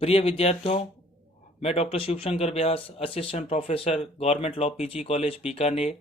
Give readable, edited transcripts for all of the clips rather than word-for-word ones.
प्रिय विद्यार्थियों, मैं doctor Shivshankar Vyas, assistant professor, government law PG college Bikaner.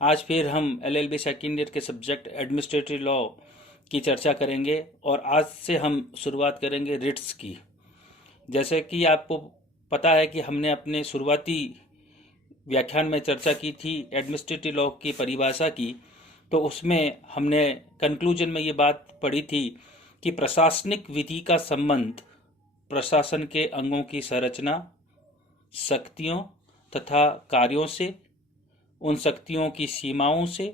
आज फिर हम एलएलबी सेकेंड ईयर के सब्जेक्ट एडमिनिस्ट्रेटिव लॉ की चर्चा करेंगे और आज से हम शुरुआत करेंगे रिट्स की। जैसे कि आपको पता है कि हमने अपने शुरुआती व्याख्यान में चर्चा की थी एडमिनिस्ट्रेटिव लॉ की परिभाषा की, तो उसमें हमने कंक्लूजन में ये बात पढ़ी थी कि प्रशासनिक विधि का संबंध प्रशासन के अंगों की संरचना, शक्तियों तथा कार्यों से, उन शक्तियों की सीमाओं से,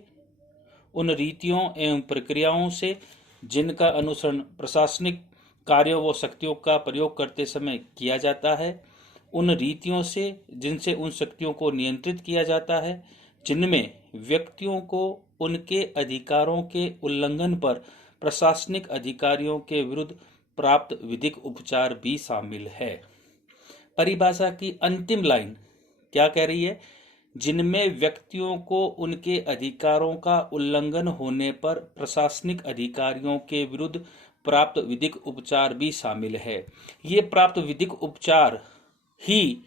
उन रीतियों एवं प्रक्रियाओं से जिनका अनुसरण प्रशासनिक कार्यों व शक्तियों का प्रयोग करते समय किया जाता है, उन रीतियों से जिनसे उन शक्तियों को नियंत्रित किया जाता है, जिनमें व्यक्तियों को उनके अधिकारों के उल्लंघन पर प्रशासनिक अधिकारियों के विरुद्ध प्राप्त विधिक उपचार भी शामिल है। परिभाषा की अंतिम लाइन क्या कह रही है? जिनमें व्यक्तियों को उनके अधिकारों का उल्लंघन होने पर प्रशासनिक अधिकारियों के विरुद्ध प्राप्त विधिक उपचार भी शामिल है। ये प्राप्त विधिक उपचार ही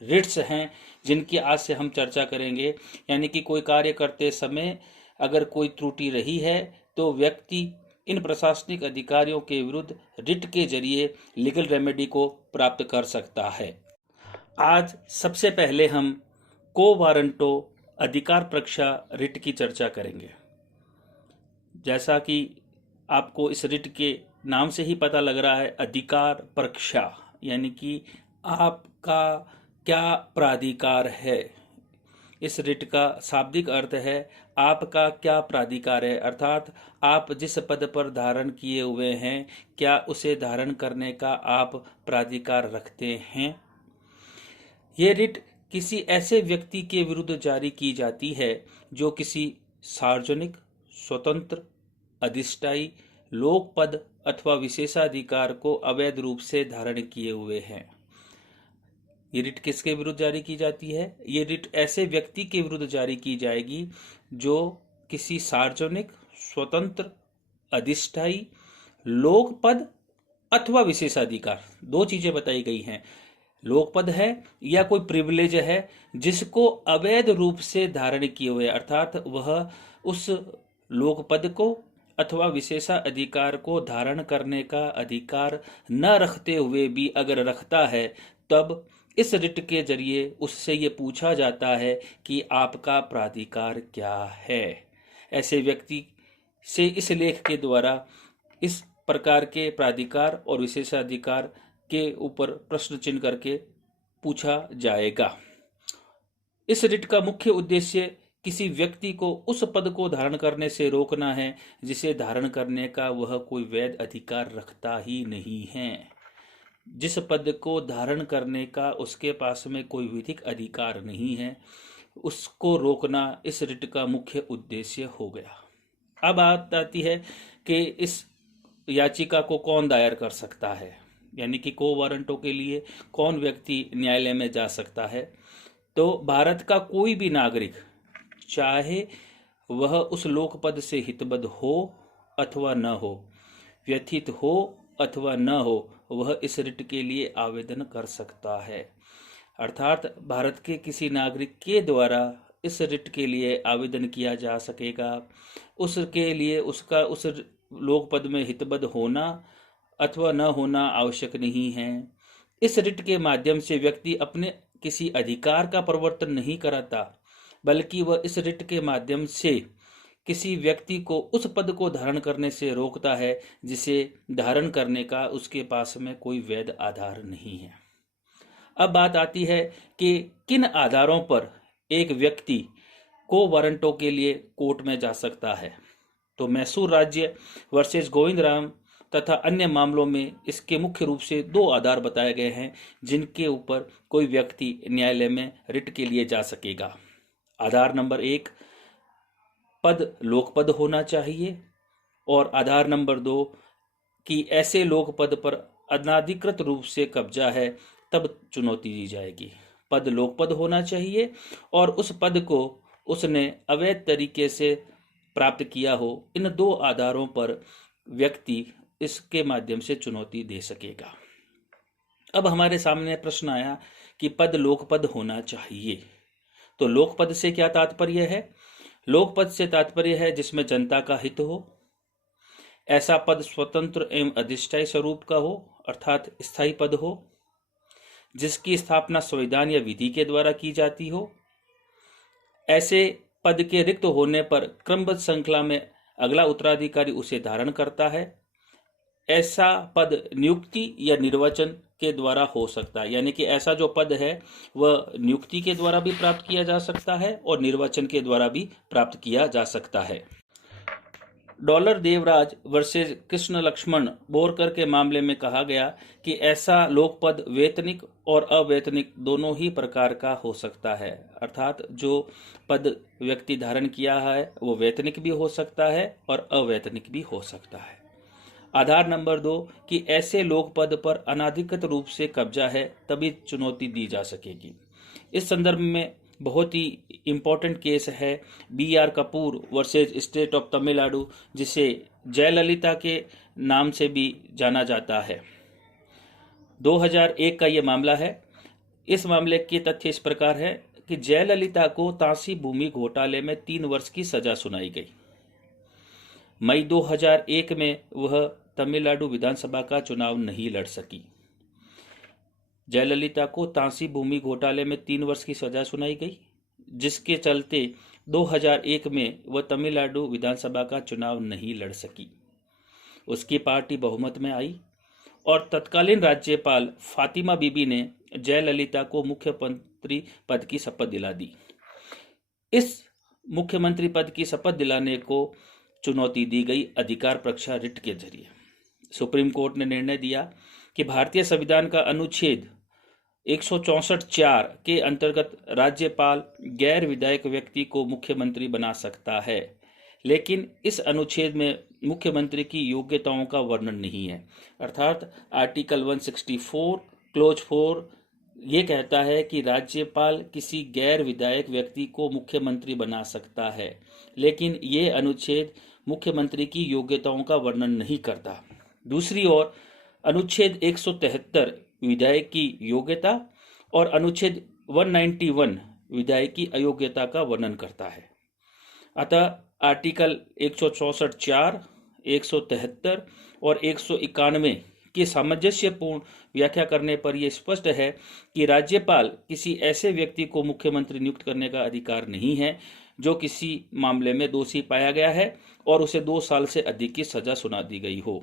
रिट्स हैं जिनकी आज से हम चर्चा करेंगे। यानी कि कोई कार्य करते समय अगर कोई त्रुटि रही है तो व्यक्ति इन प्रशासनिक अधिकारियों के विरुद्ध रिट के जरिए लीगल रेमेडी को प्राप्त कर सकता है। आज सबसे पहले हम को वारंटो अधिकार परीक्षा रिट की चर्चा करेंगे। जैसा कि आपको इस रिट के नाम से ही पता लग रहा है, अधिकार परीक्षा यानी कि आपका क्या प्राधिकार है। इस रिट का शाब्दिक अर्थ है आपका क्या प्राधिकार है, अर्थात आप जिस पद पर धारण किए हुए हैं क्या उसे धारण करने का आप प्राधिकार रखते हैं। ये रिट किसी ऐसे व्यक्ति के विरुद्ध जारी की जाती है जो किसी सार्वजनिक, स्वतंत्र, अधिष्ठायी, लोक पद अथवा विशेषाधिकार को अवैध रूप से धारण किए हुए हैं। ये रिट किसके विरुद्ध जारी की जाती है? ये रिट ऐसे व्यक्ति के विरुद्ध जारी की जाएगी जो किसी सार्वजनिक, स्वतंत्र, अधिष्ठायी, लोक पद अथवा विशेषाधिकार, दो चीजें बताई गई हैं, लोक पद है या कोई प्रिविलेज है जिसको अवैध रूप से धारण किए हुए, अर्थात वह उस लोक पद को अथवा विशेषाधिकार को धारण करने का अधिकार न रखते हुए भी अगर रखता है, तब इस रिट के जरिए उससे ये पूछा जाता है कि आपका प्राधिकार क्या है। ऐसे व्यक्ति से इस लेख के द्वारा इस प्रकार के प्राधिकार और विशेषाधिकार के ऊपर प्रश्न चिन्ह करके पूछा जाएगा। इस रिट का मुख्य उद्देश्य किसी व्यक्ति को उस पद को धारण करने से रोकना है जिसे धारण करने का वह कोई वैध अधिकार रखता ही नहीं है। जिस पद को धारण करने का उसके पास में कोई विधिक अधिकार नहीं है, उसको रोकना इस रिट का मुख्य उद्देश्य हो गया। अब बात आती है कि इस याचिका को कौन दायर कर सकता है, यानी कि को वारंटों के लिए कौन व्यक्ति न्यायालय में जा सकता है। तो भारत का कोई भी नागरिक, चाहे वह उस लोक पद से हितबद्ध हो अथवा न हो, व्यथित हो अथवा न हो, वह इस रिट के लिए आवेदन कर सकता है। अर्थात भारत के किसी नागरिक के द्वारा इस रिट के लिए आवेदन किया जा सकेगा। उसके लिए उसका उस लोक पद में हितबद्ध होना अथवा न होना आवश्यक नहीं है। इस रिट के माध्यम से व्यक्ति अपने किसी अधिकार का प्रवर्तन नहीं कराता, बल्कि वह इस रिट के माध्यम से किसी व्यक्ति को उस पद को धारण करने से रोकता है जिसे धारण करने का उसके पास में कोई वैध आधार नहीं है। अब बात आती है कि किन आधारों पर एक व्यक्ति को वारंटों के लिए कोर्ट में जा सकता है। तो मैसूर राज्य वर्सेस गोविंद राम तथा अन्य मामलों में इसके मुख्य रूप से दो आधार बताए गए हैं जिनके ऊपर कोई व्यक्ति न्यायालय में रिट के लिए जा सकेगा। आधार नंबर 1, पद लोकपद होना चाहिए, और आधार नंबर 2 कि ऐसे लोक पद पर अनाधिकृत रूप से कब्जा है, तब चुनौती दी जाएगी। पद लोकपद होना चाहिए और उस पद को उसने अवैध तरीके से प्राप्त किया हो। इन दो आधारों पर व्यक्ति इसके माध्यम से चुनौती दे सकेगा। अब हमारे सामने प्रश्न आया कि पद लोकपद होना चाहिए। तो लोकपद से क्या तात्पर्य है? लोकपद से तात्पर्य है जिसमें जनता का हित हो, ऐसा पद स्वतंत्र एवं अधिष्ठायी स्वरूप का हो, अर्थात स्थायी पद हो, जिसकी स्थापना संविधान या विधि के द्वारा की जाती हो। ऐसे पद के रिक्त होने पर क्रमबद्ध श्रृंखला में अगला उत्तराधिकारी उसे धारण करता है। ऐसा पद नियुक्ति या निर्वाचन के द्वारा हो सकता है, यानी कि ऐसा जो पद है वह नियुक्ति के द्वारा भी प्राप्त किया जा सकता है और निर्वाचन के द्वारा भी प्राप्त किया जा सकता है। डॉलर देवराज वर्सेस कृष्ण लक्ष्मण बोरकर के मामले में कहा गया कि ऐसा लोकपद वेतनिक और अवैतनिक दोनों ही प्रकार का हो सकता है, अर्थात जो पद व्यक्ति धारण किया है वो वेतनिक भी हो सकता है और अवैतनिक भी हो सकता है। आधार नंबर 2 कि ऐसे लोकपद पर अनाधिकृत रूप से कब्जा है तभी चुनौती दी जा सकेगी। इस संदर्भ में बहुत ही इम्पोर्टेंट केस है BR Kapoor versus state of Tamil Nadu, जिसे जयललिता के नाम से भी जाना जाता है। 2001 का ये मामला है। इस मामले के तथ्य इस प्रकार है कि जयललिता को तांसी भूमि घोटाले में 3 वर्ष की सजा सुनाई गई। मई 2001 में वह तमिलनाडु विधानसभा का चुनाव नहीं लड़ सकी। जयललिता को तांसी भूमि घोटाले में 3 वर्ष की सजा सुनाई गई, जिसके चलते 2001 में वह तमिलनाडु विधानसभा का चुनाव नहीं लड़ सकी। उसकी पार्टी बहुमत में आई और तत्कालीन राज्यपाल फातिमा बीबी ने जयललिता को मुख्यमंत्री पद की शपथ दिला दी। इस मुख्यमंत्री पद की शपथ दिलाने को चुनौती दी गई अधिकार परीक्षा रिट के जरिए। सुप्रीम कोर्ट ने निर्णय दिया कि भारतीय संविधान का अनुच्छेद 164(4) के अंतर्गत राज्यपाल गैर विधायक व्यक्ति को मुख्यमंत्री बना सकता है, लेकिन इस अनुच्छेद में मुख्यमंत्री की योग्यताओं का वर्णन नहीं है। अर्थात आर्टिकल 164 क्लोज 4 ये कहता है कि राज्यपाल किसी गैर विधायक व्यक्ति को मुख्यमंत्री बना सकता है, लेकिन ये अनुच्छेद मुख्यमंत्री की योग्यताओं का वर्णन नहीं करता। दूसरी ओर अनुच्छेद 173 विधायक की योग्यता और अनुच्छेद 191 विधायक की अयोग्यता का वर्णन करता है। अतः आर्टिकल 164(4), 173 और 191 की सामंजस्यपूर्ण व्याख्या करने पर यह स्पष्ट है कि राज्यपाल किसी ऐसे व्यक्ति को मुख्यमंत्री नियुक्त करने का अधिकार नहीं है जो किसी मामले में दोषी पाया गया है और उसे 2 साल से अधिक की सजा सुना दी गई हो।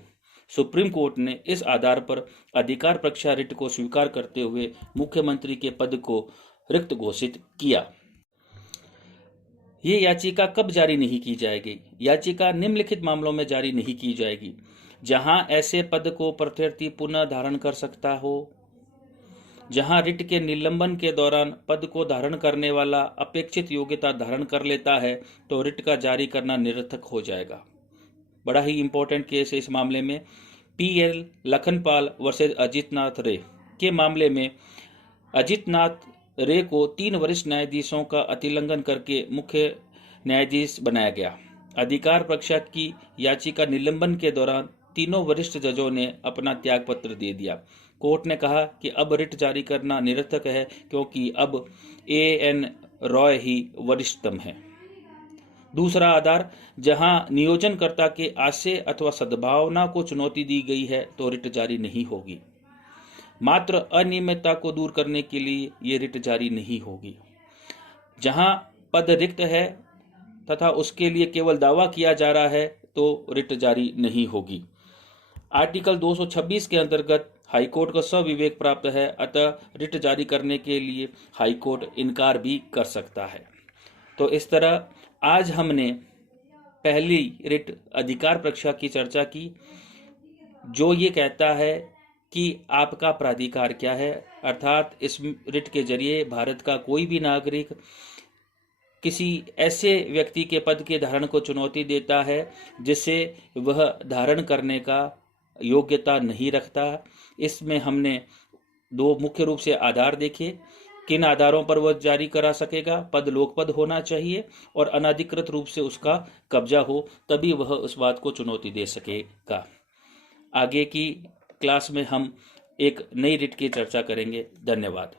सुप्रीम कोर्ट ने इस आधार पर अधिकार परीक्षा रिट को स्वीकार करते हुए मुख्यमंत्री के पद को रिक्त घोषित किया। ये याचिका कब जारी नहीं की जाएगी? याचिका निम्नलिखित मामलों में जारी नहीं की जाएगी: जहां ऐसे पद को प्रत्यार्थी पुनः धारण कर सकता हो, जहां रिट के निलंबन के दौरान पद को धारण करने वाला अपेक्षित योग्यता धारण कर लेता है तो रिट का जारी करना निरर्थक हो जाएगा। बड़ा ही इंपॉर्टेंट केस है इस मामले में। PL लखनपाल वर्सेस अजितनाथ रे के मामले में अजितनाथ रे को 3 वरिष्ठ न्यायाधीशों का अतिलंघन करके मुख्य न्यायाधीश बनाया गया। अधिकार परीक्षा की याचिका निलंबन के दौरान तीनों वरिष्ठ जजों ने अपना त्यागपत्र दे दिया। कोर्ट ने कहा कि अब रिट जारी करना निरर्थक है क्योंकि अब AN रॉय ही वरिष्ठतम है। दूसरा आधार, जहां नियोजनकर्ता के आशय अथवा सद्भावना को चुनौती दी गई है तो रिट जारी नहीं होगी। मात्र अनियमितता को दूर करने के लिए ये रिट जारी नहीं होगी। जहां पद रिक्त है तथा उसके लिए केवल दावा किया जा रहा है तो रिट जारी नहीं होगी। आर्टिकल 226 के अंतर्गत हाईकोर्ट को सविवेक प्राप्त है, अतः रिट जारी करने के लिए हाईकोर्ट इनकार भी कर सकता है। तो इस तरह आज हमने पहली रिट अधिकार परीक्षा की चर्चा की, जो ये कहता है कि आपका प्राधिकार क्या है। अर्थात इस रिट के जरिए भारत का कोई भी नागरिक किसी ऐसे व्यक्ति के पद के धारण को चुनौती देता है जिसे वह धारण करने का योग्यता नहीं रखता। इसमें हमने 2 मुख्य रूप से आधार देखे, किन आधारों पर वह जारी करा सकेगा। पद लोकपद होना चाहिए और अनाधिकृत रूप से उसका कब्जा हो, तभी वह उस बात को चुनौती दे सकेगा। आगे की क्लास में हम एक नई रिट की चर्चा करेंगे। धन्यवाद।